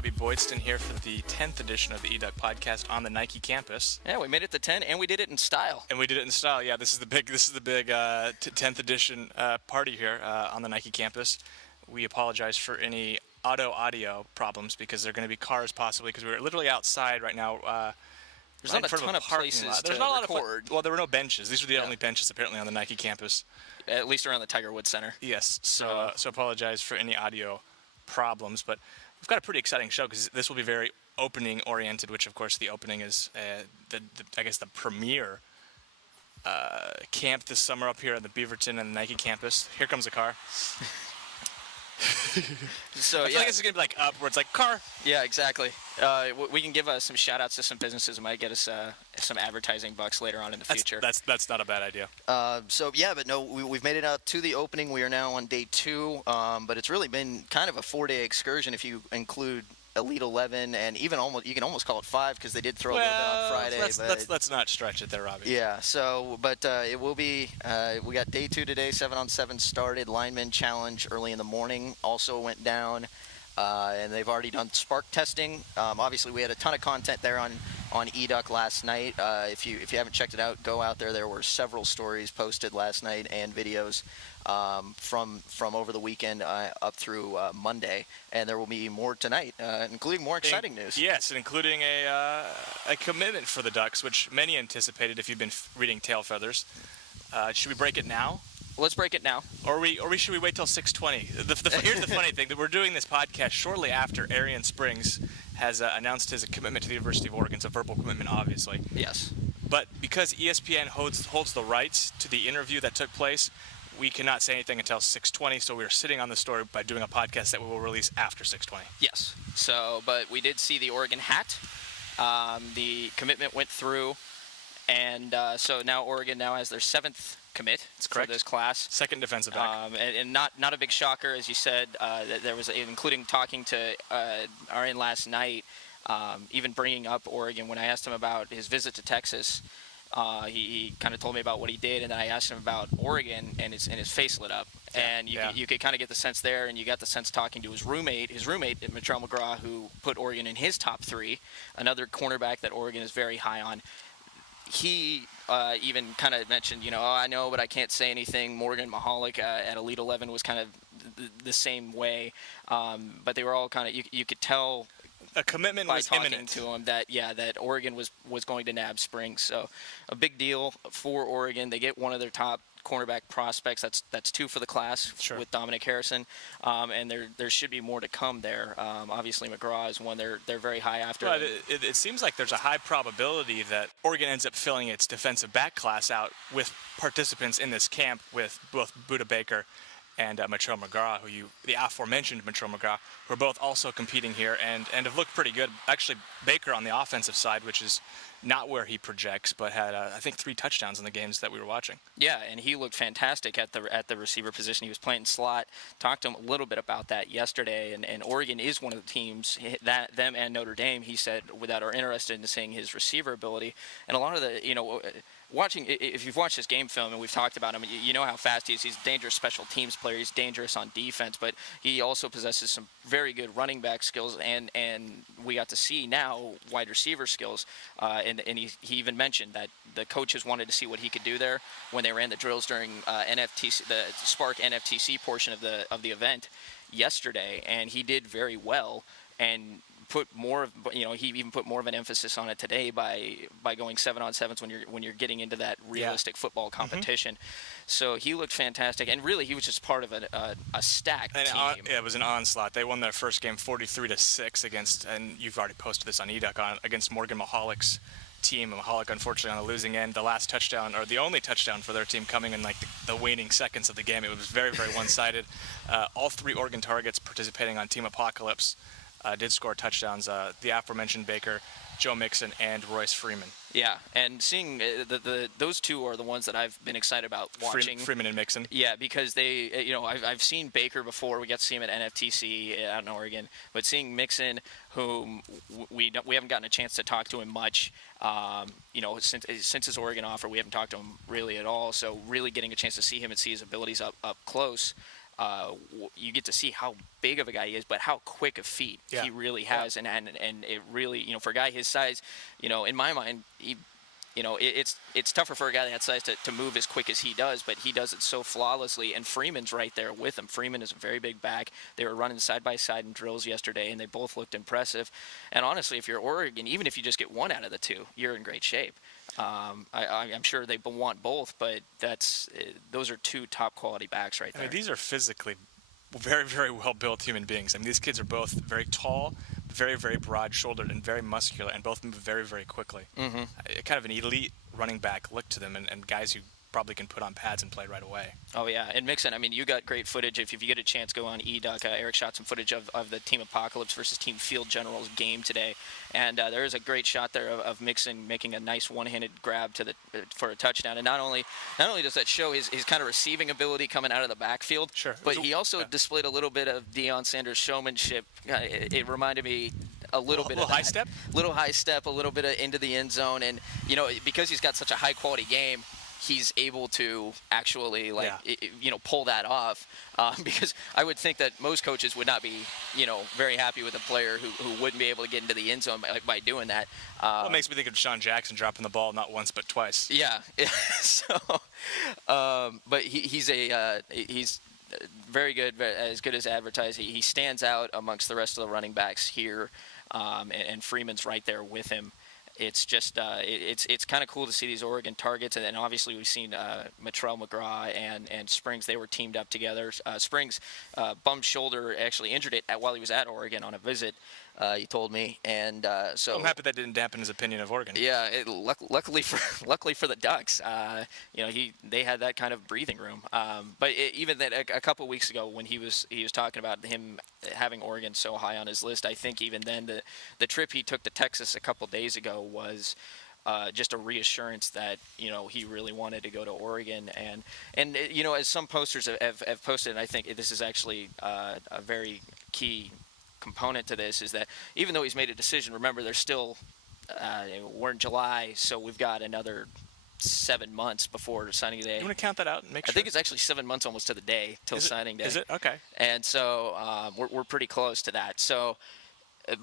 Robby Boydstun here for the 10th edition of the eDuck podcast on the Nike campus. Yeah, we made it to 10, and we did it in style. Yeah, this is the big 10th edition party here on the Nike campus. We apologize for any audio problems because there are going to be cars possibly because we're literally outside right now. There's not a ton of places to record. Well, there were no benches. These were the only benches apparently on the Nike campus. At least around the Tiger Woods Center. Yes, so apologize for any audio problems, but we've got a pretty exciting show because this will be very opening oriented, which of course the opening is the premier camp this summer up here at the Beaverton and the Nike campus. Here comes a car. So I feel like this is gonna be like up where it's like car. Yeah, exactly. We can give some shout outs to some businesses that might get us some advertising bucks later on in the future. That's not a bad idea. We've made it out to the opening. We are now on day 2, but it's really been kind of a 4-day excursion if you include Elite 11 and even you can almost call it 5 because they did throw a little bit on Friday. Let's not stretch it there, Robby. Yeah. It will be. We got day 2 today. 7-on-7 started. Lineman challenge early in the morning also went down, and they've already done spark testing. Obviously, we had a ton of content there on eDuck last night. If you haven't checked it out, go out there. There were several stories posted last night and videos from over the weekend up through Monday, and there will be more tonight, including more exciting news. Yes, including a commitment for the Ducks, which many anticipated if you've been reading Tail Feathers. Should we break it now? Let's break it now. Or should we wait till 6:20? Here's the funny thing, that we're doing this podcast shortly after Arian Springs has announced his commitment to the University of Oregon. It's a verbal commitment, obviously. Yes. But because ESPN holds the rights to the interview that took place, we cannot say anything until 6:20, so we're sitting on the story by doing a podcast that we will release after 6:20. Yes. But we did see the Oregon hat. The commitment went through, and so now Oregon has their 7th commit for this class. Second defensive back. And not a big shocker, as you said. There was, including talking to Arian last night, even bringing up Oregon when I asked him about his visit to Texas. He kind of told me about what he did, and then I asked him about Oregon, and his face lit up. And you could kind of get the sense there, and you got the sense talking to his roommate, Mitrell McGraw, who put Oregon in his top 3, another cornerback that Oregon is very high on. He even kind of mentioned, I know, but I can't say anything. Morgan Mahalik at Elite 11 was kind of the same way, but they were all kind of, you could tell a commitment by was talking imminent to him that Oregon was going to nab Springs. So a big deal for Oregon. They get one of their top cornerback prospects. That's 2 for the class with Dominic Harrison, and there should be more to come there. Obviously, McGraw is one they're very high after. But it seems like there's a high probability that Oregon ends up filling its defensive back class out with participants in this camp with both Buda Baker and Mitrell McGraw, the aforementioned Mitrell McGraw, who are both also competing here and have looked pretty good. Actually, Baker on the offensive side, which is not where he projects, but had I think 3 touchdowns in the games that we were watching. Yeah, and he looked fantastic at the receiver position. He was playing slot. Talked to him a little bit about that yesterday, and Oregon is one of the teams, them and Notre Dame, he said, that are interested in seeing his receiver ability. And a lot of the, if you've watched his game film and we've talked about him, you know how fast he is. He's a dangerous special teams player. He's dangerous on defense, but he also possesses some very good running back skills, and we got to see now wide receiver skills. And he even mentioned that the coaches wanted to see what he could do there when they ran the drills during NFTC, the Spark NFTC portion of the event yesterday, and he did very well and put more of, he even put more of an emphasis on it today by going 7-on-7s when you're getting into that realistic football competition. So he looked fantastic, and really he was just part of a stacked team. It was an onslaught. They won their first game 43-6 against, and you've already posted this on eDuck, against Morgan Mahalik's team. Mahalik, unfortunately, on the losing end. The last touchdown, or the only touchdown for their team, coming in like the waning seconds of the game. It was very, very one-sided. All 3 Oregon targets participating on Team Apocalypse did score touchdowns. The aforementioned Baker, Joe Mixon, and Royce Freeman. Yeah, and seeing those 2 are the ones that I've been excited about watching. Freeman and Mixon. Yeah, because they, I've seen Baker before. We got to see him at NFTC out in Oregon, but seeing Mixon, whom we haven't gotten a chance to talk to him much, since his Oregon offer, we haven't talked to him really at all. So really getting a chance to see him and see his abilities up close. you get to see how big of a guy he is, but how quick of feet he really has, and it really, for a guy his size, in my mind, it's tougher for a guy that size to move as quick as he does, but he does it so flawlessly, and Freeman's right there with him. Freeman is a very big back. They were running side by side in drills yesterday, and they both looked impressive. And honestly, if you're Oregon, even if you just get one out of the two, you're in great shape. I'm sure they want both, but those are two top quality backs right there. I mean, these are physically very, very well built human beings. I mean, these kids are both very tall, very, very broad-shouldered, and very muscular, and both move very, very quickly. Mm-hmm. Kind of an elite running back look to them, and guys who probably can put on pads and play right away. Oh, yeah. And Mixon, I mean, you got great footage. If you get a chance, go on eDuck. Erik shot some footage of the Team Apocalypse versus Team Field Generals game today. And there is a great shot there of Mixon making a nice one-handed grab for a touchdown. And not only does that show his kind of receiving ability coming out of the backfield, but he also displayed a little bit of Deion Sanders' showmanship. It reminded me a little bit of that. Little high step, a little bit of into the end zone. And, because he's got such a high-quality game, he's able to actually pull that off, because I would think that most coaches would not be very happy with a player who wouldn't be able to get into the end zone by doing that. It makes me think of Sean Jackson dropping the ball not once but twice. Yeah. So, but he's very good, as good as advertised. He stands out amongst the rest of the running backs here, and Freeman's right there with him. It's just it's kind of cool to see these Oregon targets, and then obviously we've seen Matrell McGraw and Springs. They were teamed up together. Springs bummed shoulder, actually injured it while he was at Oregon on a visit. He told me, and so I'm happy that didn't dampen his opinion of Oregon. Yeah, luckily for the Ducks, they had that kind of breathing room. But even that a couple weeks ago when he was talking about him having Oregon so high on his list, I think even then the trip he took to Texas a couple days ago was just a reassurance that he really wanted to go to Oregon, and as some posters have posted, and I think this is actually a very key component to this, is that even though he's made a decision, remember there's still we're in July, so we've got another 7 months before signing day. You want to count that out and make sure? I think it's actually 7 months almost to the day till signing day. Is it? Okay. And so we're pretty close to that. So,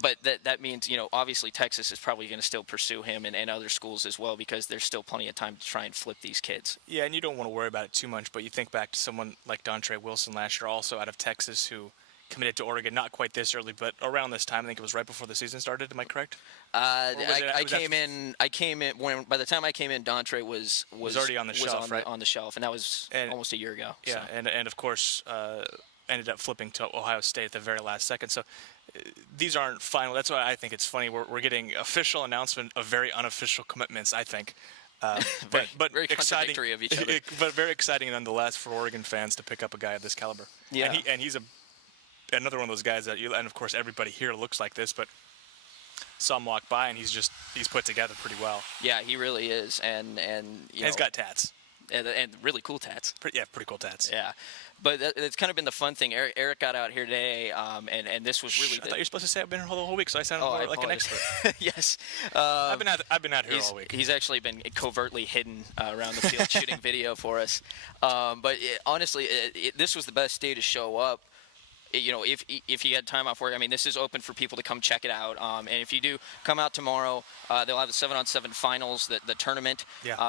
but that means, obviously Texas is probably going to still pursue him and other schools as well, because there's still plenty of time to try and flip these kids. Yeah, and you don't want to worry about it too much, but you think back to someone like Dontre Wilson last year, also out of Texas, who committed to Oregon, not quite this early, but around this time. I think it was right before the season started. Am I correct? I came in when by the time I came in, Dontre was already on the shelf, right? On the shelf, and that was almost a year ago. Yeah, so. and of course ended up flipping to Ohio State at the very last second. So these aren't final. That's why I think it's funny. We're getting official announcement of very unofficial commitments, I think. But very exciting contradictory of each other. But very exciting nonetheless for Oregon fans to pick up a guy of this caliber. Yeah, and he's another one of those guys that and of course everybody here looks like this, but saw him walk by and he's put together pretty well. Yeah, he really is, and he's got tats. And really cool tats. Pretty cool tats. Yeah. But it's kind of been the fun thing. Eric got out here today, and this was really. I thought you were supposed to say I've been here the whole week, so I sounded like an expert. Yes. I've been out here all week. He's actually been covertly hidden around the field shooting video for us. But honestly, this was the best day to show up. If you had time off work, I mean, this is open for people to come check it out. And if you do come out tomorrow, they'll have the 7-on-7 finals, the tournament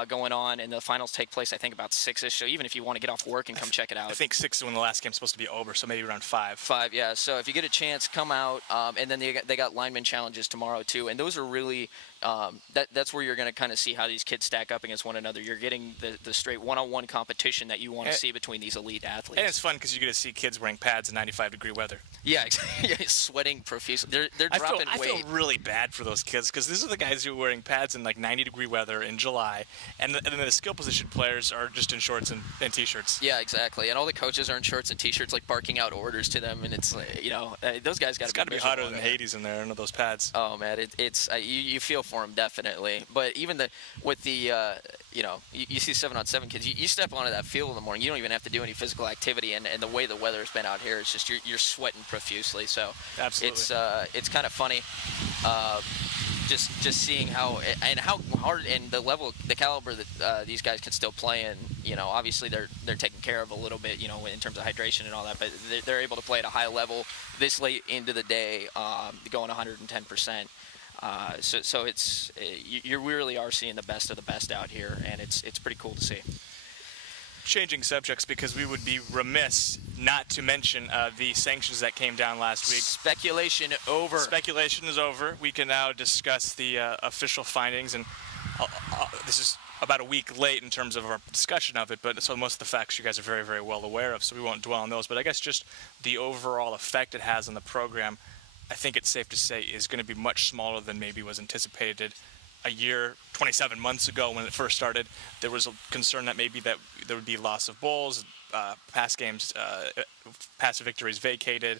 going on, and the finals take place, I think, about 6-ish. So even if you want to get off work and come check it out. I think 6 is when the last game's supposed to be over, so maybe around 5. 5, yeah. So if you get a chance, come out. And then they got lineman challenges tomorrow, too. And those are really that's where you're going to kind of see how these kids stack up against one another. You're getting the straight one-on-one competition that you want to see between these elite athletes. And it's fun because you get to see kids wearing pads in 95-degree weather. Yeah, sweating profusely. They're dropping weight. I feel really bad for those kids because these are the guys who are wearing pads in like 90-degree weather in July, and then the skill position players are just in shorts and T-shirts. Yeah, exactly. And all the coaches are in shorts and T-shirts, like barking out orders to them, and it's those guys got to be hotter than Hades in there under those pads. Oh man, it's you feel for them definitely. But even with the you see 7-on-7 kids, you step onto that field in the morning, you don't even have to do any physical activity, and the way the weather has been out here, it's just you're sweating profusely. So absolutely, it's kind of funny. just seeing how hard and the caliber that these guys can still play in. Obviously they're taken care of a little bit, in terms of hydration and all that, but they're able to play at a high level this late into the day, going 110%. So it's you really are seeing the best of the best out here, and it's pretty cool to see. Changing subjects, because we would be remiss not to mention the sanctions that came down last week. Speculation over. Speculation is over. We can now discuss the official findings, and this is about a week late in terms of our discussion of it, but so most of the facts you guys are very, very well aware of, so we won't dwell on those. But I guess just the overall effect it has on the program, I think it's safe to say, is going to be much smaller than maybe was anticipated a year, 27 months ago when it first started. There was a concern that maybe that there would be loss of bowls, past games, past victories vacated,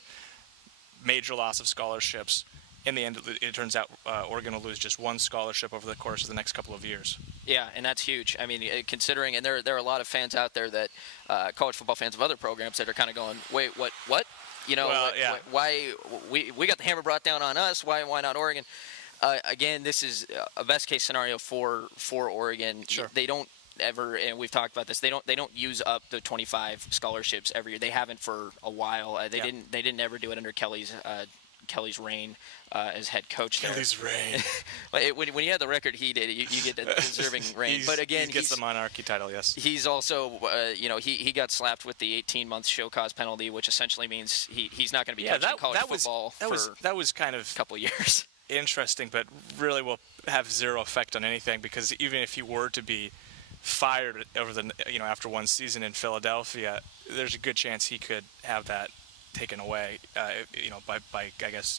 major loss of scholarships. In the end, it turns out Oregon will lose just one scholarship over the course of the next couple of years. Yeah, and that's huge. I mean, considering, and there are a lot of fans out there that college football fans of other programs that are kind of going, wait, what? Why we got the hammer brought down on us? Why not Oregon? Again, this is a best case scenario for Oregon. Sure. They don't ever, and we've talked about this. They don't use up the 25 scholarships every year. They haven't for a while. They didn't ever do it under Kelly's reign as head coach. Kelly's reign. when you have the record he did, you get the deserving reign. But again, he gets the monarchy title. Yes. He's also, he got slapped with the 18-month show cause penalty, which essentially means he's not going to be touching college football that was kind of a couple of years. Interesting, but really will have zero effect on anything, because even if he were to be fired over the after one season in Philadelphia, there's a good chance he could have that taken away, by I guess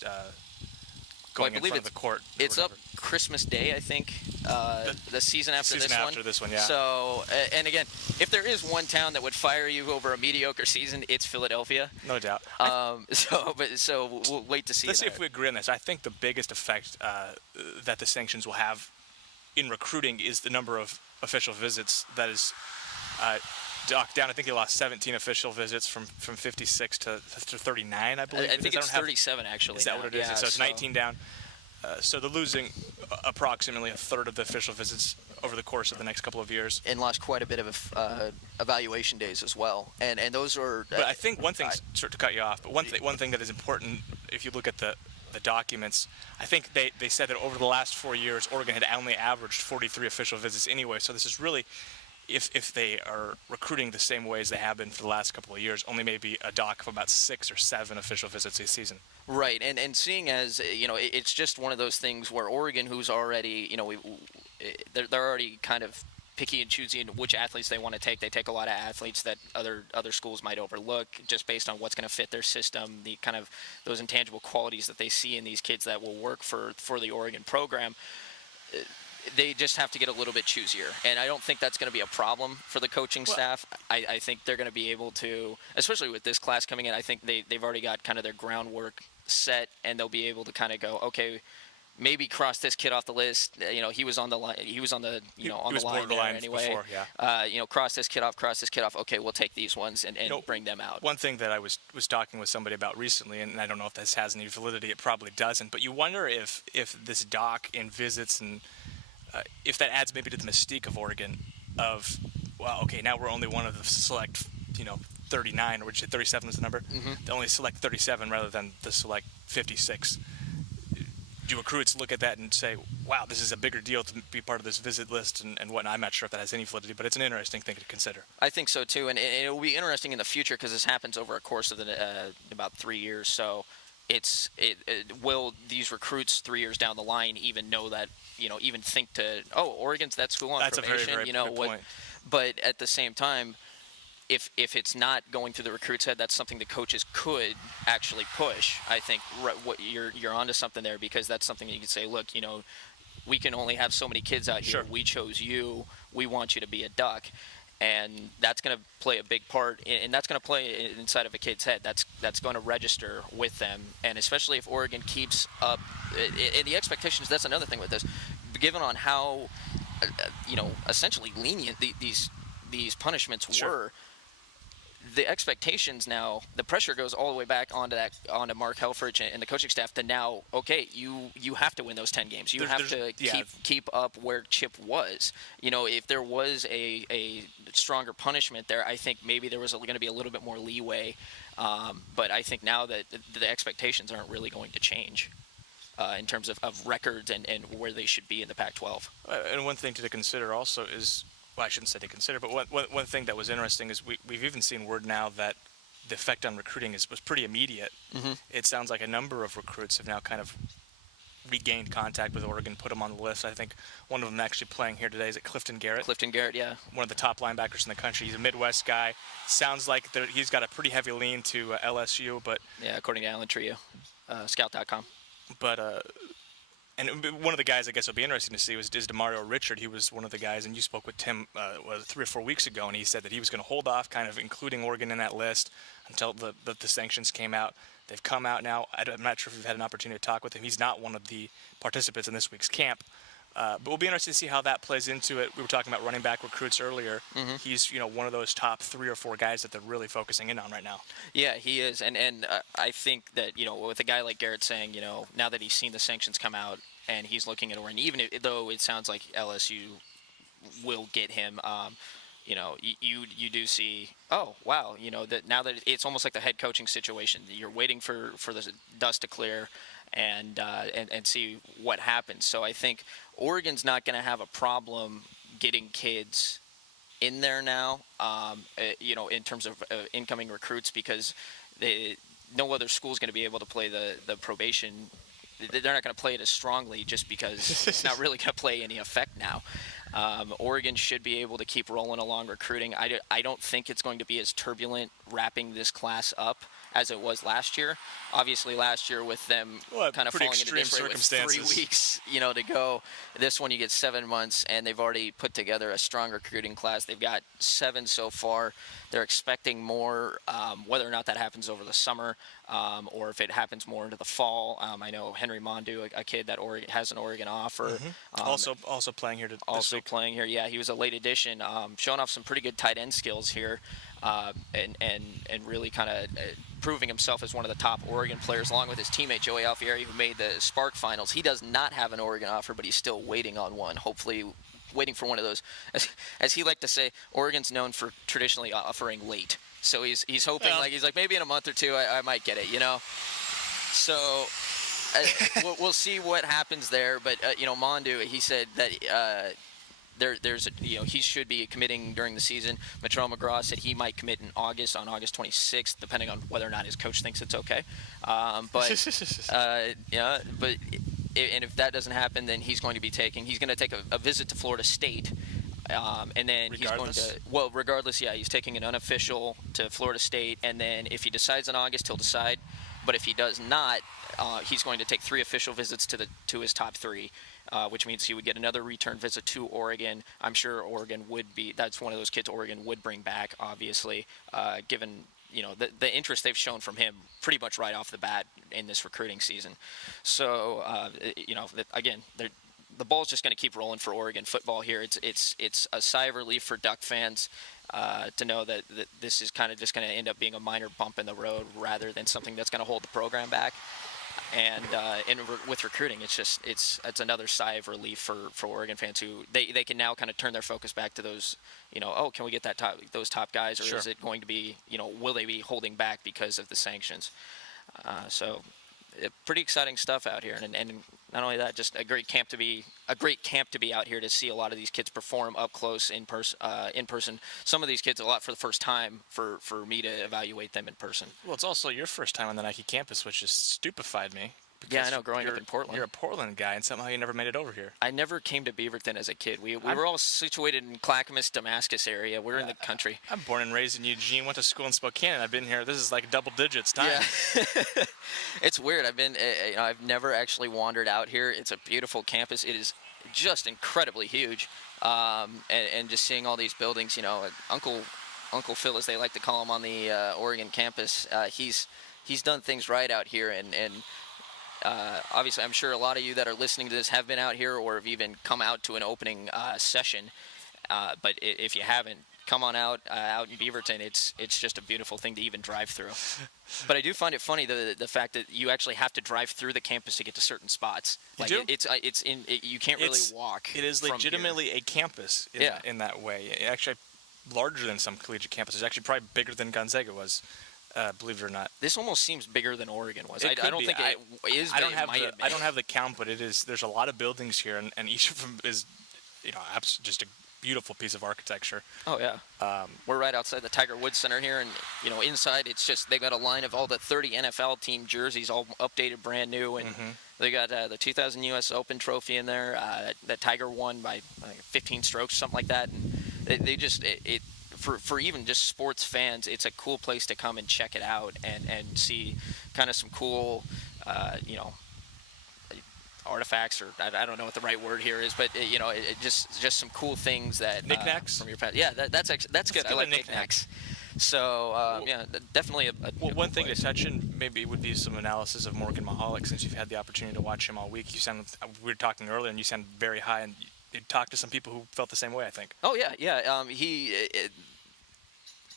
going in front of the court. It's up Christmas Day, I think. The season after this one, yeah. So, and again, if there is one town that would fire you over a mediocre season, it's Philadelphia. No doubt. So we'll wait to see. Let's see if we agree on this. I think the biggest effect that the sanctions will have in recruiting is the number of official visits that is docked down. I think he lost 17 official visits from 56 to 39, I believe. I think it's 37 actually. Is that what it is? Yeah, so it's 19 down. So they're losing approximately a third of the official visits over the course of the next couple of years. And lost quite a bit of evaluation days as well. And those are... But I think one thing, to cut you off, but one thing that is important, if you look at the documents, I think they said that over the last 4 years, Oregon had only averaged 43 official visits anyway. So this is really... If they are recruiting the same way as they have been for the last couple of years, only maybe a dock of about 6 or 7 official visits a season. Right, and seeing as, it's just one of those things where Oregon, who's already, they're already kind of picky and choosy which athletes they want to take. They take a lot of athletes that other schools might overlook just based on what's going to fit their system, the kind of those intangible qualities that they see in these kids that will work for the Oregon program. They just have to get a little bit choosier, and I don't think that's going to be a problem for the coaching staff. I think they're going to be able to, especially with this class coming in, I think they've already got kind of their groundwork set, and they'll be able to kind of go, okay, maybe cross this kid off the list. He was on the line. He was on the on the line there anyway. Before, yeah. Cross this kid off. Okay, we'll take these ones and bring them out. One thing that I was talking with somebody about recently, and I don't know if this has any validity. It probably doesn't. But you wonder if this dock and visits and if that adds maybe to the mystique of Oregon of, well, okay, now we're only one of the select, 39, or which 37 is the number. Mm-hmm. They only select 37 rather than the select 56. Do recruits look at that and say, wow, this is a bigger deal to be part of this visit list and whatnot? I'm not sure if that has any validity, but it's an interesting thing to consider. I think so, too, and it will be interesting in the future because this happens over a course of about 3 years, so will these recruits 3 years down the line even know that, even think to, Oregon's that school on probation? That's a very, very good point. But at the same time, if it's not going through the recruit's head, that's something the coaches could actually push. I think what you're onto something there, because that's something that you could say, look, we can only have so many kids out here. Sure. We chose you. We want you to be a Duck. And that's going to play a big part, and that's going to play inside of a kid's head. That's going to register with them, and especially if Oregon keeps up. And the expectations, that's another thing with this, given on how, essentially lenient these punishments Sure. were. the expectations now, the pressure goes all the way back onto Mark Helfrich and the coaching staff to now, okay, you have to win those 10 games. You have to keep up where Chip was. If there was a stronger punishment there, I think maybe there was going to be a little bit more leeway. But I think now that the expectations aren't really going to change in terms of records and where they should be in the Pac-12. And one thing to consider also is, well, I shouldn't say to consider, but one thing that was interesting is we've even seen word now that the effect on recruiting was pretty immediate. Mm-hmm. It sounds like a number of recruits have now kind of regained contact with Oregon, put them on the list. I think one of them actually playing here today is Clifton Garrett. Clifton Garrett, yeah. One of the top linebackers in the country. He's a Midwest guy. Sounds like he's got a pretty heavy lean to LSU, but... Yeah, according to Alan Trio, Scout.com. But... And one of the guys I guess will be interesting to see is Demario Richard. He was one of the guys, and you spoke with Tim 3 or 4 weeks ago, and he said that he was going to hold off kind of including Oregon in that list until the sanctions came out. They've come out now. I'm not sure if you've had an opportunity to talk with him. He's not one of the participants in this week's camp. But we'll be interested to see how that plays into it. We were talking about running back recruits earlier. Mm-hmm. He's one of those top 3 or 4 guys that they're really focusing in on right now. Yeah, he is. And I think that, with a guy like Garrett saying, now that he's seen the sanctions come out and he's looking at Oregon, even though it sounds like LSU will get him, you do see, oh, wow, that now that it's almost like the head coaching situation. You're waiting for the dust to clear and see what happens. So I think Oregon's not going to have a problem getting kids in there now, in terms of incoming recruits, because no other school is going to be able to play the probation. They're not going to play it as strongly just because it's not really going to play any effect now. Oregon should be able to keep rolling along recruiting. I don't think it's going to be as turbulent wrapping this class up as it was last year. Obviously, last year with them kind of falling into disarray with 3 weeks, to go. This one you get 7 months, and they've already put together a strong recruiting class. They've got 7 so far. They're expecting more, whether or not that happens over the summer or if it happens more into the fall. I know Henry Mondu, a kid that has an Oregon offer. Mm-hmm. Also playing here playing here. Yeah, he was a late addition, showing off some pretty good tight end skills here, and really kind of proving himself as one of the top Oregon players, along with his teammate Joey Alfieri, who made the Spark Finals. He does not have an Oregon offer, but he's still waiting on one. Hopefully, waiting for one of those. As he liked to say, Oregon's known for traditionally offering late, so he's hoping he's like maybe in a month or two I might get it, So. We'll see what happens there, but Mondu, he said that he should be committing during the season. Matrell McGraw said he might commit on August 26th, depending on whether or not his coach thinks it's okay. But if that doesn't happen, then he's going to take a visit to Florida State. And then regardless, he's taking an unofficial to Florida State, and then if he decides in August, he'll decide. But if he does not, he's going to take 3 official visits to his top 3, which means he would get another return visit to Oregon. I'm sure Oregon that's one of those kids Oregon would bring back, obviously, given the interest they've shown from him pretty much right off the bat in this recruiting season. So again, the ball's just going to keep rolling for Oregon football here. It's a sigh of relief for Duck fans to know that this is kind of just going to end up being a minor bump in the road rather than something that's going to hold the program back. And with recruiting, it's another sigh of relief for Oregon fans who they can now kind of turn their focus back to those, can we get those top guys, or sure. Is it going to be, will they be holding back because of the sanctions? So pretty exciting stuff out here, and not only that, just a great camp to be out here to see a lot of these kids perform up close in person. Some of these kids a lot for the first time for me to evaluate them in person. Well, it's also your first time on the Nike campus, which has stupefied me. Yeah, I know, growing up in Portland. You're a Portland guy, and somehow you never made it over here. I never came to Beaverton as a kid. We were all situated in Clackamas, Damascus area. We're in the country. I'm born and raised in Eugene, went to school in Spokane, and I've been here. This is like double digits time. Yeah. It's weird. I've never actually wandered out here. It's a beautiful campus. It is just incredibly huge. And just seeing all these buildings, Uncle Phil, as they like to call him on the Oregon campus, he's done things right out here, and obviously, I'm sure a lot of you that are listening to this have been out here or have even come out to an opening session. But if you haven't, come on out in Beaverton. It's just a beautiful thing to even drive through. But I do find it funny the fact that you actually have to drive through the campus to get to certain spots. Like you do? You can't really walk. It is from legitimately here. a campus in that way. Actually, larger than some collegiate campuses. Actually, probably bigger than Gonzaga was. Believe it or not. This almost seems bigger than Oregon was. It I don't be. think it is. I don't have the count, but it is. There's a lot of buildings here, and each of them is, just a beautiful piece of architecture. Oh yeah. We're right outside the Tiger Woods Center here, and inside it's just they got a line of all the 30 NFL team jerseys, all updated, brand new, and they got the 2000 U.S. Open trophy in there that Tiger won by 15 strokes, something like that. And they just for even just sports fans, it's a cool place to come and check it out and see kind of some cool, artifacts, or I don't know what the right word here is, but just some cool things that knickknacks from your past. Yeah, that's good. I like knickknacks. So definitely one thing to touch in maybe would be some analysis of Morgan Mahalik, since you've had the opportunity to watch him all week. We were talking earlier, and you sound very high, and you talked to some people who felt the same way, I think. Oh yeah.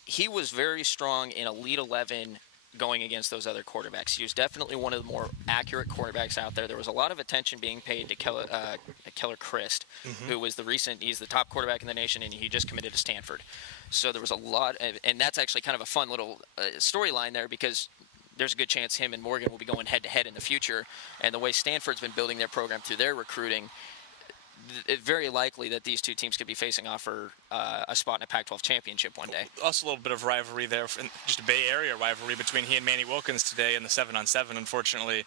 He was very strong in Elite 11 going against those other quarterbacks. He was definitely one of the more accurate quarterbacks out there. There was a lot of attention being paid to Keller Christ, who was he's the top quarterback in the nation, and he just committed to Stanford. So there was a lot, and that's actually kind of a fun little storyline there, because there's a good chance him and Morgan will be going head-to-head in the future. And the way Stanford's been building their program through their recruiting, it's very likely that these two teams could be facing off for a spot in a Pac-12 championship one day. Also a little bit of rivalry there, just a Bay Area rivalry between he and Manny Wilkins today in the 7-on-7. Unfortunately,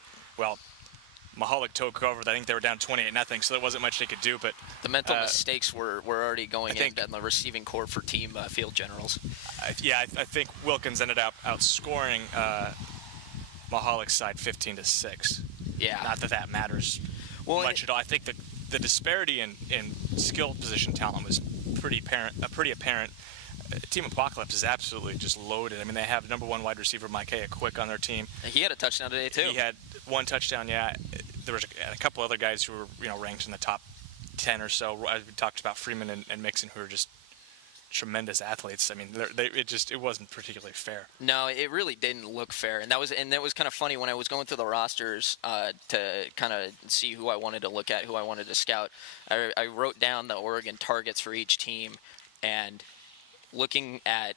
Mahalik took over. I think they were down 28-0, so there wasn't much they could do. But the mental mistakes were already going in the receiving corps for team field generals. I think Wilkins ended up outscoring Mahalik's side 15-6. Yeah. Not that matters much at all. I think the disparity in skill position talent was pretty apparent. Team Apocalypse is absolutely just loaded. I mean, they have number one wide receiver Micaiah Quick on their team. He had a touchdown today too. He had one touchdown. Yeah, there was a couple other guys who were ranked in the top 10 or so. We talked about Freeman and Mixon, who are just tremendous athletes. I mean, it wasn't particularly fair. No, it really didn't look fair, and that was kind of funny when I was going through the rosters to kind of see who I wanted to look at, who I wanted to scout. I wrote down the Oregon targets for each team, and looking at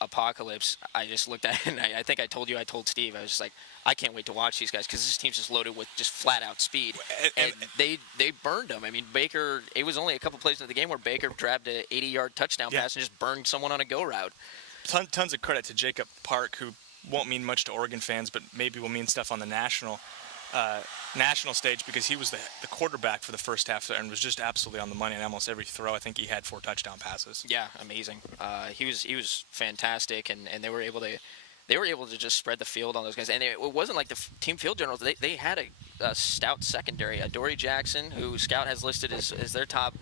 Apocalypse, I just looked at it, and I think I told Steve, I was just like, I can't wait to watch these guys, because this team's just loaded with just flat-out speed. And they burned them. I mean, Baker, it was only a couple plays into the game where Baker grabbed an 80-yard touchdown pass and just burned someone on a go route. Tons of credit to Jacob Park, who won't mean much to Oregon fans, but maybe will mean stuff on the national stage, because he was the quarterback for the first half and was just absolutely on the money in almost every throw. I think he had 4 touchdown passes. Yeah, amazing. He was fantastic, and they were able to just spread the field on those guys. And it wasn't like the team field generals. They had a stout secondary. Dory Jackson, who Scout has listed as their top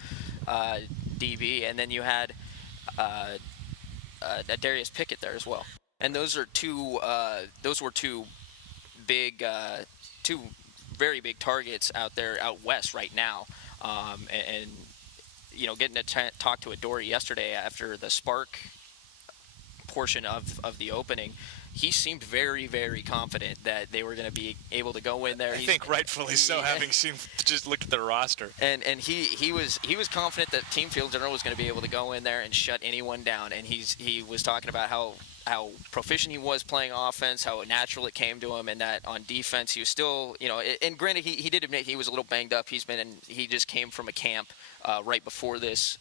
DB, and then you had Darius Pickett there as well. And those were two big. Two very big targets out west right now, and getting to talk to Adoree yesterday after the Spark portion of the opening, he seemed very, very confident that they were going to be able to go in there. I think rightfully so, having just looked at their roster. And he was confident that Team Field General was going to be able to go in there and shut anyone down. And he was talking about how proficient he was playing offense, how natural it came to him, and that on defense he was still, and granted he did admit he was a little banged up. He just came from a camp right before this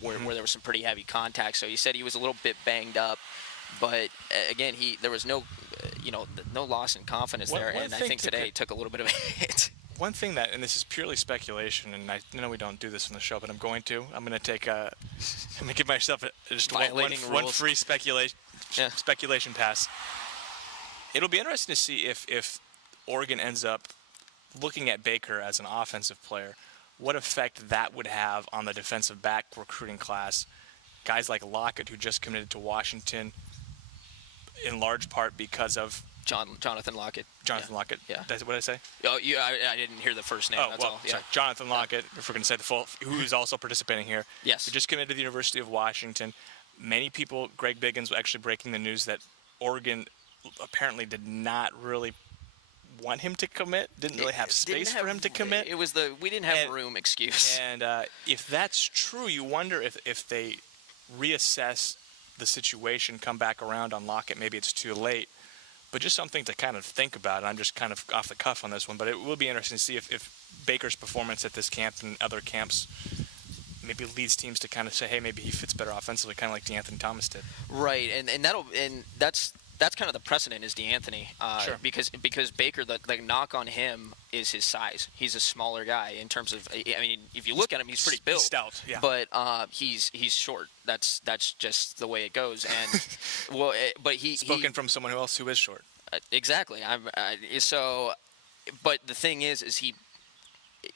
where there was some pretty heavy contact. So he said he was a little bit banged up, but again, there was no loss in confidence there. And I think today took a little bit of a hit. One thing and this is purely speculation, and I know we don't do this on the show, but I'm going to give myself just one free speculation pass. It'll be interesting to see if Oregon ends up looking at Baker as an offensive player, what effect that would have on the defensive back recruiting class. Guys like Lockett, who just committed to Washington, in large part because of Jonathan Lockett. Jonathan Lockett. Yeah. What did I say? Oh, yeah. I didn't hear the first name. That's all. Yeah. Sorry. Jonathan Lockett, if we're going to say the full, who is also participating here. Yes. Who just committed to the University of Washington. Many people, Greg Biggins was actually breaking the news that Oregon apparently did not really want him to commit, didn't really have space for him to commit. It was we didn't have room excuse. And if that's true, you wonder if they reassess the situation, come back around on Lockett. Maybe it's too late, but just something to kind of think about. I'm just kind of off the cuff on this one, but it will be interesting to see if Baker's performance at this camp and other camps maybe leads teams to kind of say, hey, maybe he fits better offensively, kind of like DeAnthony Thomas did. Right, and that's kind of the precedent is DeAnthony, Sure. because Baker, the knock on him is his size. He's a smaller guy in terms of, I mean, if you look at him, he's pretty built. He's stout, yeah. But he's short. That's just the way it goes. And but spoken from someone else who is short. Exactly. But the thing is he.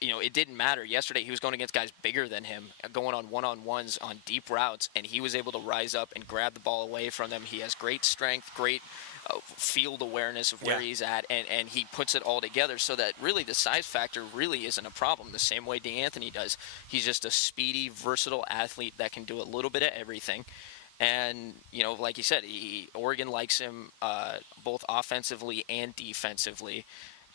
It didn't matter. Yesterday, he was going against guys bigger than him, going on one-on-ones on deep routes, and he was able to rise up and grab the ball away from them. He has great strength, great field awareness of where he's at, and he puts it all together so that really the size factor really isn't a problem, the same way DeAnthony does. He's just a speedy, versatile athlete that can do a little bit of everything. And, like you said, Oregon likes him both offensively and defensively.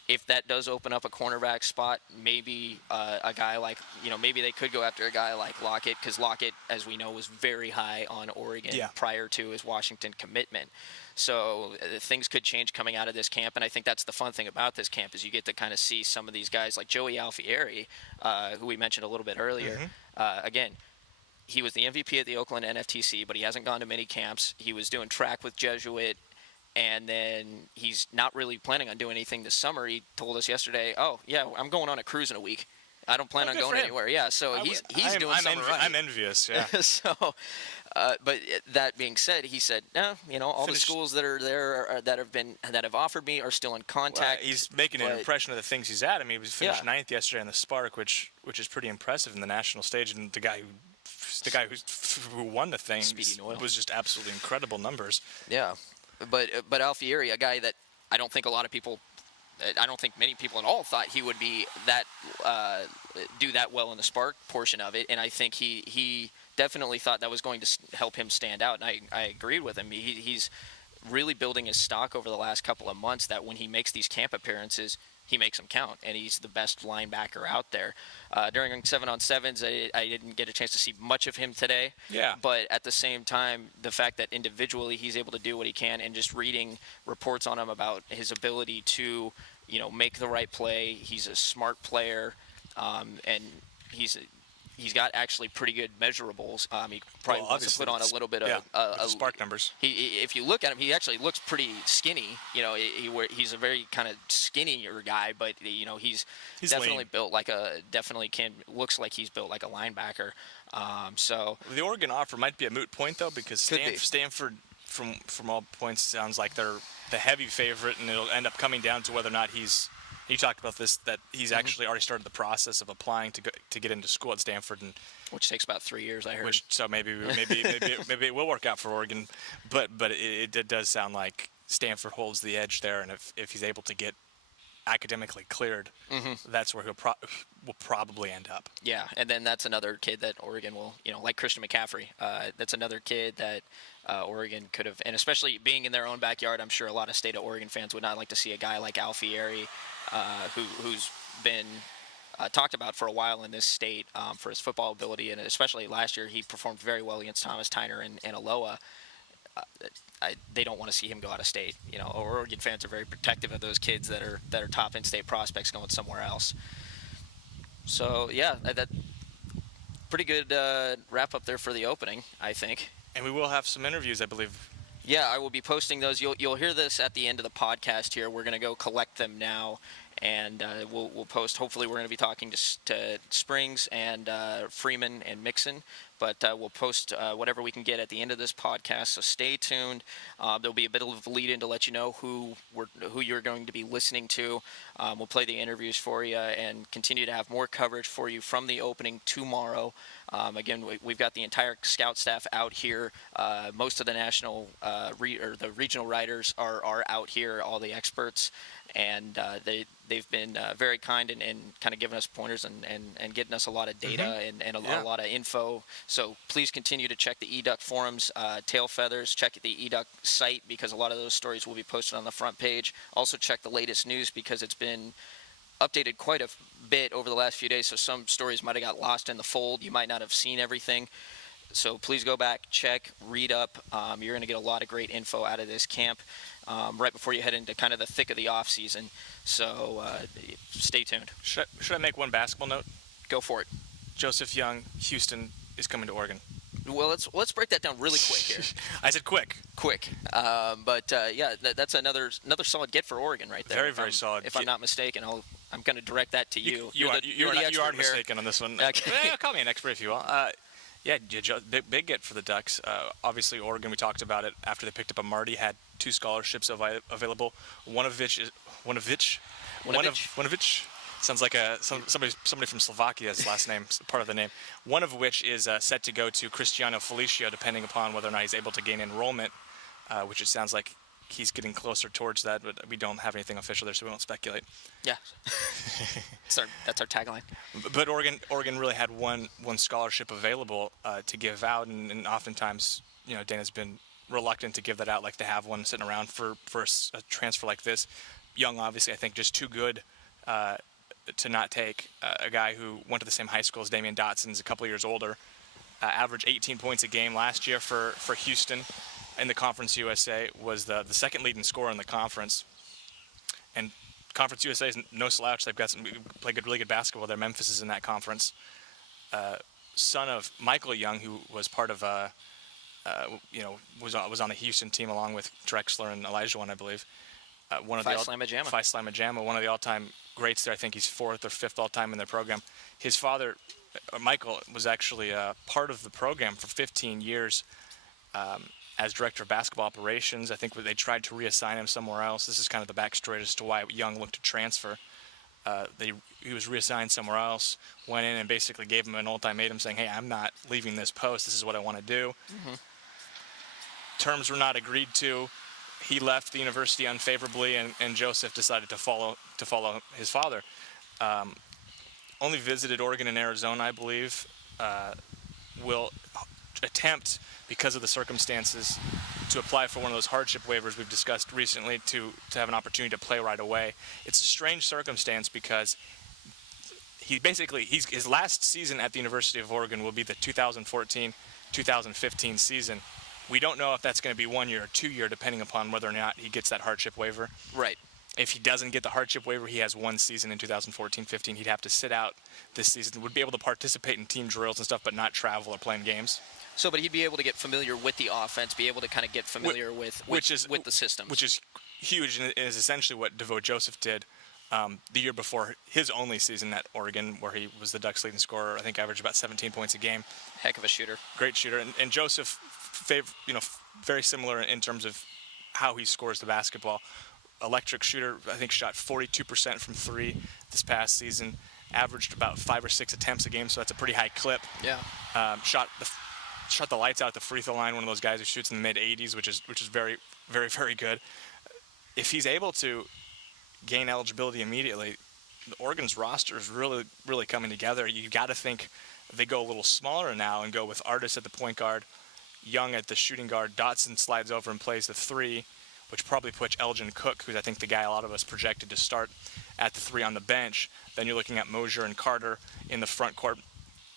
If that does open up a cornerback spot, maybe a guy like, maybe they could go after a guy like Lockett, because Lockett, as we know, was very high on Oregon prior to his Washington commitment. So things could change coming out of this camp, and I think that's the fun thing about this camp is you get to kind of see some of these guys like Joey Alfieri, who we mentioned a little bit earlier. Again, he was the MVP at the Oakland NFTC, but he hasn't gone to many camps. He was doing track with Jesuit. And then he's not really planning on doing anything this summer. He told us yesterday, "Oh, yeah, I'm going on a cruise in a week. I don't plan on going anywhere." Yeah, so he's doing something right. I'm envious. Yeah. So, but that being said, he said, "No, all the schools that are there that have offered me are still in contact." Well, he's making an impression of the things he's at. I mean, he was finished ninth yesterday on the Spark, which is pretty impressive in the national stage, and the guy who won the thing was just absolutely incredible numbers. Yeah. But Alfieri, a guy that I don't think many people at all thought he would be that do that well in the Spark portion of it, and I think he definitely thought that was going to help him stand out, and I agreed with him. He's really building his stock over the last couple of months that when he makes these camp appearances, he makes them count, and he's the best linebacker out there. During 7-on-7s, I didn't get a chance to see much of him today. Yeah. But at the same time, the fact that individually he's able to do what he can, and just reading reports on him about his ability to, make the right play. He's a smart player, and he's got actually pretty good measurables. He probably wants to put on a little bit of Spark numbers. If you look at him, he actually looks pretty skinny. He's a very kind of skinnier guy, but he's definitely lean. built like looks like he's built like a linebacker. So the Oregon offer might be a moot point though, because Stanford, from all points, sounds like they're the heavy favorite, and it'll end up coming down to whether or not he's. You talked about this, that he's actually already started the process of applying to get into school at Stanford, and which takes about 3 years, I heard. So maybe it will work out for Oregon, but it does sound like Stanford holds the edge there, and if he's able to get academically cleared, that's where will probably end up. Yeah, and then that's another kid that Oregon will, like Christian McCaffrey. That's another kid that Oregon could have, and especially being in their own backyard, I'm sure a lot of State of Oregon fans would not like to see a guy like Alfieri, who's been talked about for a while in this state for his football ability, and especially last year he performed very well against Thomas Tyner and Aloha. They don't want to see him go out of state. Oregon fans are very protective of those kids that are top in-state prospects going somewhere else. So yeah, that pretty good wrap up there for the opening, I think. And we will have some interviews, I believe. Yeah, I will be posting those. You'll hear this at the end of the podcast here. We're going to go collect them now, and we'll post. Hopefully, we're going to be talking to Springs and Freeman and Mixon, but we'll post whatever we can get at the end of this podcast. So stay tuned. There'll be a bit of a lead-in to let you know who you're going to be listening to. We'll play the interviews for you and continue to have more coverage for you from the opening tomorrow. Again, we've got the entire scout staff out here. Most of the national or the regional writers are out here, all the experts, and they've been very kind and kind of giving us pointers and getting us a lot of data and a lot of info. So please continue to check the eDuck forums, tail feathers. Check the eDuck site because a lot of those stories will be posted on the front page. Also check the latest news because it's been updated quite a bit over the last few days, so some stories might have got lost in the fold. You might not have seen everything. So please go back, check, read up. You're going to get a lot of great info out of this camp right before you head into kind of the thick of the off season. So stay tuned. Should I make one basketball note? Go for it. Joseph Young, Houston, is coming to Oregon. Well, let's break that down really quick here. I said quick. Quick. Yeah, that's another solid get for Oregon right there. Very solid. If I'm not mistaken, I'm going to direct that to you. You aren't mistaken on this one. Okay. Call me an expert if you want. Yeah, big get for the Ducks. Obviously, Oregon, we talked about it after they picked up Marty, had 2 scholarships available. One of which sounds like somebody from Slovakia's last name, part of the name. One of which is set to go to Cristiano Felicio, depending upon whether or not he's able to gain enrollment, which it sounds like he's getting closer towards that, but we don't have anything official there, so we won't speculate. Yeah, that's our tagline. But Oregon really had one scholarship available to give out, and oftentimes, Dana's been reluctant to give that out, like to have one sitting around for a transfer like this. Young, obviously, I think just too good to not take. A guy who went to the same high school as Damian Dotson's, a couple years older, averaged 18 points a game last year for Houston. In the Conference USA, was the second leading scorer in the conference. And Conference USA is no slouch. They've got play really good basketball there. Memphis is in that conference. Son of Michael Young, who was part of was on the Houston team along with Drexler and Elijah One, I believe. Phi Slamma Jamma, one of the all-time greats there. I think he's 4th or 5th all-time in their program. His father, Michael, was actually part of the program for 15 years. As director of basketball operations. I think they tried to reassign him somewhere else. This is kind of the backstory as to why Young looked to transfer. He was reassigned somewhere else, went in and basically gave him an ultimatum saying, hey, I'm not leaving this post. This is what I want to do. Mm-hmm. Terms were not agreed to. He left the university unfavorably, and Joseph decided to follow his father. Only visited Oregon and Arizona, I believe. Will attempt, because of the circumstances, to apply for one of those hardship waivers we've discussed recently to have an opportunity to play right away. It's a strange circumstance because his last season at the University of Oregon will be the 2014-2015 season. We don't know if that's going to be 1 year or 2 year, depending upon whether or not he gets that hardship waiver. Right. If he doesn't get the hardship waiver, he has 1 season in 2014-15. He'd have to sit out this season. Would be able to participate in team drills and stuff, but not travel or play in games. So, but he'd be able to get familiar with the offense, be able to kind of get familiar with the systems. Which is huge, and is essentially what DeVoe Joseph did the year before his only season at Oregon, where he was the Ducks' leading scorer. I think averaged about 17 points a game. Heck of a shooter. Great shooter. And Joseph, very similar in terms of how he scores the basketball. Electric shooter, I think shot 42% from 3 this past season. Averaged about 5 or 6 attempts a game, so that's a pretty high clip. Yeah. Shot the lights out at the free throw line. One of those guys who shoots in the mid-80s, which is very, very, very good. If he's able to gain eligibility immediately, the Oregon's roster is really, really coming together. You got to think they go a little smaller now and go with Artis at the point guard, Young at the shooting guard. Dotson slides over and plays the 3, which probably puts Elgin Cook, who's I think the guy a lot of us projected to start at the 3 on the bench. Then you're looking at Mosier and Carter in the front court.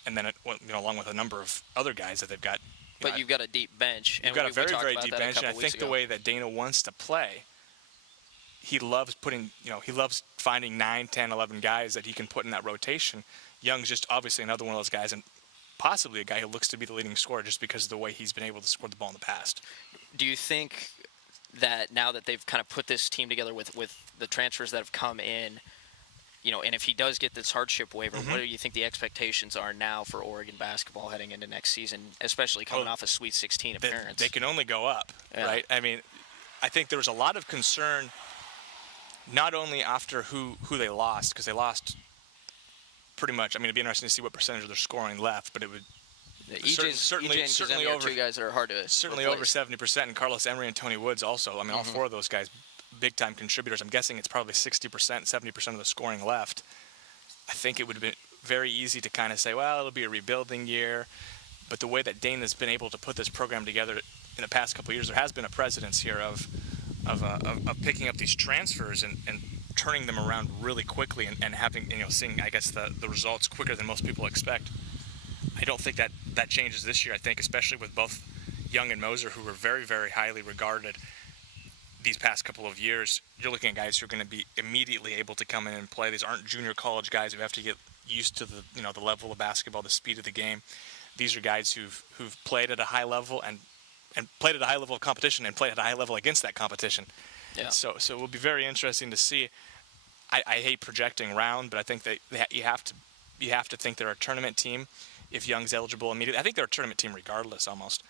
And then, along with a number of other guys that they've got. But you've got a deep bench. You've got a very, very deep bench. And I think the way that Dana wants to play, he loves finding 9, 10, 11 guys that he can put in that rotation. Young's just obviously another one of those guys, and possibly a guy who looks to be the leading scorer just because of the way he's been able to score the ball in the past. Do you think that now that they've kind of put this team together with the transfers that have come in, and if he does get this hardship waiver, what do you think the expectations are now for Oregon basketball heading into next season, especially coming off a Sweet 16 appearance? They can only go up, right? I mean, I think there was a lot of concern not only after who they lost, because they lost pretty much. I mean, it'd be interesting to see what percentage of their scoring left, but it would certainly over 2 guys that are hard to replace. Over 70%, and Carlos Emery and Tony Woods also. I mean, all 4 of those guys, big-time contributors. I'm guessing it's probably 60%, 70% of the scoring left. I think it would have been very easy to kind of say, well, it'll be a rebuilding year. But the way that Dane has been able to put this program together in the past couple of years, there has been a precedence here of picking up these transfers and turning them around really quickly and having, seeing, I guess, the results quicker than most people expect. I don't think that changes this year. I think especially with both Young and Moser, who were very, very highly regarded these past couple of years, you're looking at guys who are going to be immediately able to come in and play. These aren't junior college guys who have to get used to the level of basketball, the speed of the game. These are guys who've played at a high level and played at a high level of competition and played at a high level against that competition. Yeah. So it will be very interesting to see. I hate projecting round, but I think that you have to think they're a tournament team if Young's eligible immediately. I think they're a tournament team regardless, almost,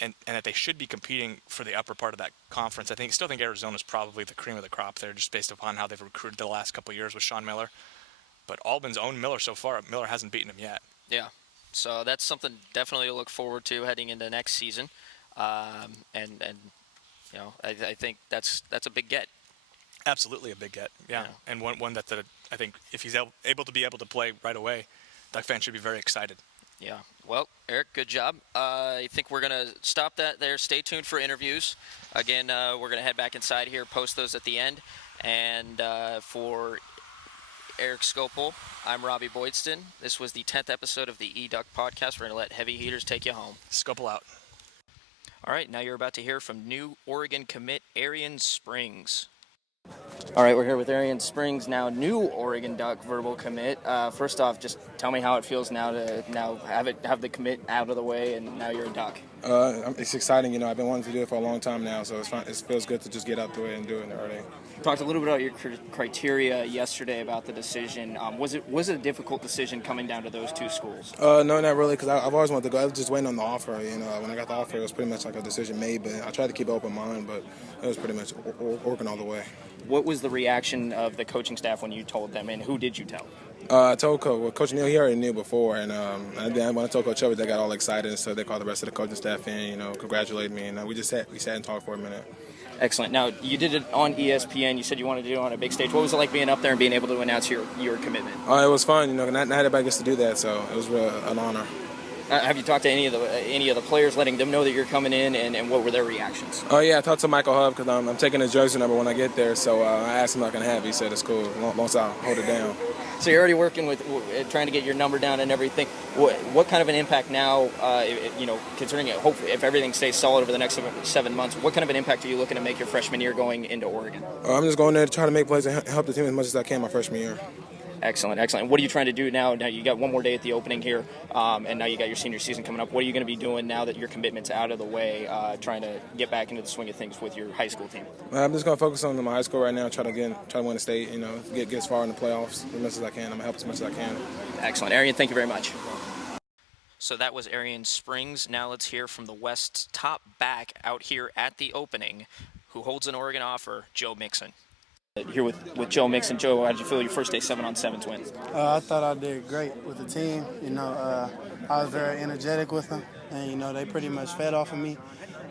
and that they should be competing for the upper part of that conference. I still think Arizona's probably the cream of the crop there, just based upon how they've recruited the last couple of years with Sean Miller. But Albany's owned Miller so far. Miller hasn't beaten him yet. Yeah. So that's something definitely to look forward to heading into next season, I think that's a big get. Absolutely a big get, yeah. And one that I think if he's able to play right away, Duck fans should be very excited. Yeah. Well, Erik, good job. I think we're going to stop that there. Stay tuned for interviews. Again, we're going to head back inside here, post those at the end. And for Erik Skopil, I'm Robby Boydstun. This was the 10th episode of the eDuck podcast. We're going to let heavy heaters take you home. Skopil out. All right, now you're about to hear from new Oregon commit Arian Springs. All right, we're here with Arian Springs, now new Oregon Duck verbal commit. First off, just tell me how it feels now to have the commit out of the way, and now you're a Duck. It's exciting. I've been wanting to do it for a long time now, so it's fun. It feels good to just get out the way and do it already. Talked a little bit about your criteria yesterday about the decision. Was it a difficult decision coming down to those two schools? No, not really, because I've always wanted to go. I was just waiting on the offer. When I got the offer, it was pretty much like a decision made, but I tried to keep an open mind, but it was pretty much Oregon all the way. What was the reaction of the coaching staff when you told them, and who did you tell? I told Coach Neal. He already knew before, and then when I told Coach Chubby, they got all excited, and so they called the rest of the coaching staff in, congratulate me, and we sat and talked for a minute. Excellent. Now, you did it on ESPN. You said you wanted to do it on a big stage. What was it like being up there and being able to announce your commitment? It was fun. Not everybody gets to do that, so it was an honor. Have you talked to any of the players, letting them know that you're coming in, and what were their reactions? Oh, yeah, I talked to Michael Hub because I'm taking his jersey number when I get there, so I asked him if I can have it. He said it's cool, as long as I hold it down. So you're already working with trying to get your number down and everything. What kind of an impact now, considering it, hopefully, if everything stays solid over the next 7 months, what kind of an impact are you looking to make your freshman year going into Oregon? I'm just going there to try to make plays and help the team as much as I can my freshman year. Excellent. What are you trying to do now? Now you got one more day at the opening here, and now you got your senior season coming up. What are you going to be doing now that your commitment's out of the way, trying to get back into the swing of things with your high school team? I'm just going to focus on my high school right now, try to win the state, get as far in the playoffs as much as I can. I'm going to help as much as I can. Excellent. Arian, thank you very much. So that was Arian Springs. Now let's hear from the West's top back out here at the opening, who holds an Oregon offer, Joe Mixon. Here with Joe Mixon. Joe, how did you feel your first day 7-on-7s win? I thought I did great with the team. I was very energetic with them, and they pretty much fed off of me.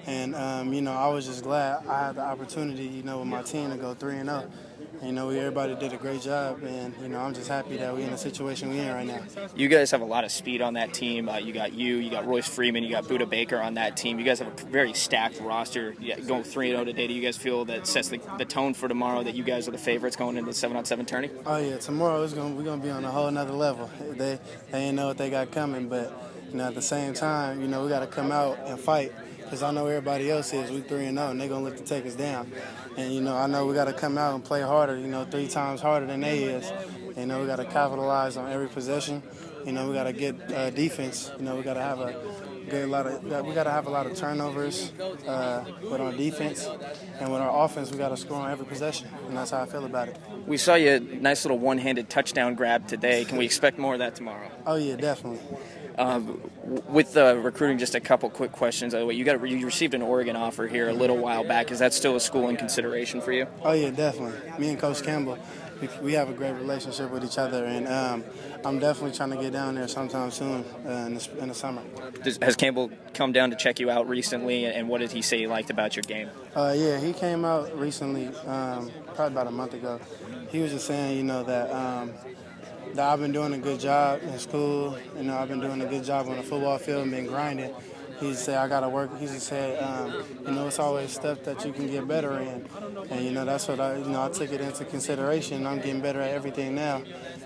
And I was just glad I had the opportunity, with my team to go 3-0. Everybody did a great job, and I'm just happy that we're in the situation we're in right now. You guys have a lot of speed on that team. You got Royce Freeman, you got Buda Baker on that team. You guys have a very stacked roster. Going 3-0 today, do you guys feel that sets the tone for tomorrow, that you guys are the favorites going into the 7-on-7 tourney? Oh yeah, tomorrow we're gonna be on a whole nother level. They ain't know what they got coming, but at the same time, we got to come out and fight. Because I know everybody else is. We 3-0, and they're going to look to take us down. And, I know we got to come out and play harder, 3 times harder than they is. We got to capitalize on every possession. We got to get defense. We got to have a lot of turnovers with our defense. And with our offense, we got to score on every possession. And that's how I feel about it. We saw you a nice little one-handed touchdown grab today. Can we expect more of that tomorrow? Oh, yeah, definitely. With recruiting, just a couple quick questions. You received an Oregon offer here a little while back. Is that still a school in consideration for you? Oh, yeah, definitely. Me and Coach Campbell, we have a great relationship with each other, and I'm definitely trying to get down there sometime soon in the summer. Has Campbell come down to check you out recently, and what did he say he liked about your game? Yeah, he came out recently, probably about a month ago. He was just saying, that that I've been doing a good job in school. You know, I've been doing a good job on the football field and been grinding. He said, I got to work. He just said, you know, it's always stuff that you can get better in. And, you know, that's what I took it into consideration. I'm getting better at everything now,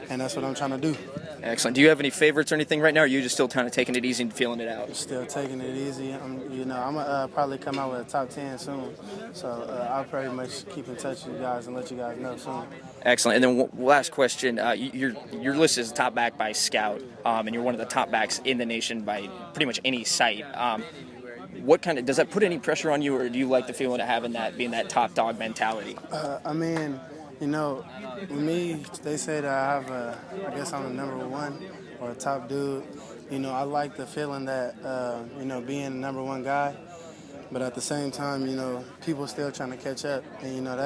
and that's what I'm trying to do. Excellent. Do you have any favorites or anything right now, or are you just still kind of taking it easy and feeling it out? Still taking it easy. I'm going to probably come out with a top 10 soon. So I'll pretty much keep in touch with you guys and let you guys know soon. Excellent. And then last question, you're listed as a top back by Scout, and you're one of the top backs in the nation by pretty much any site. Does that put any pressure on you, or do you like the feeling of having that, being that top dog mentality? I mean, you know, with me, they say that I guess I'm the number one or a top dude. You know, I like the feeling that, you know, being the number one guy. But at the same time, you know, people still trying to catch up. And, you know,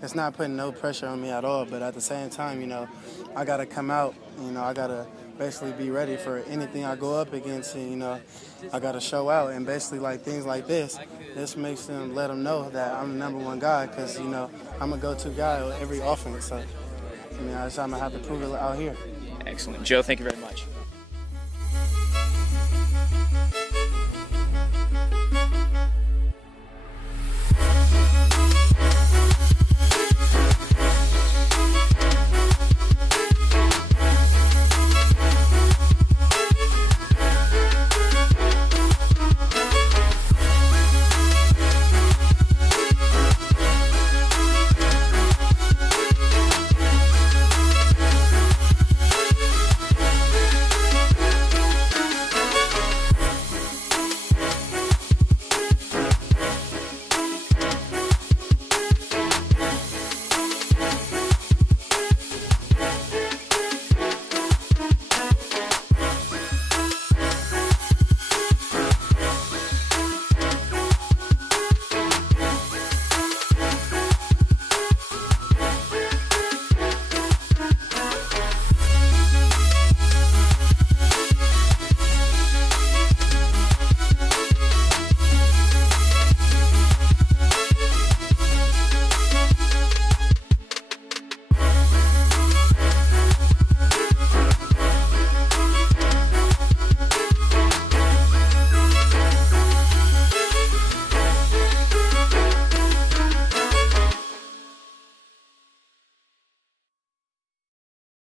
it's not putting no pressure on me at all. But at the same time, you know, I got to come out. You know, I got to basically be ready for anything I go up against. And, you know, I got to show out. And basically, like, things like this makes them let them know that I'm the number one guy because, you know, I'm a go-to guy with every offense. So, I mean, I'm going to have to prove it out here. Excellent. Joe, thank you very much.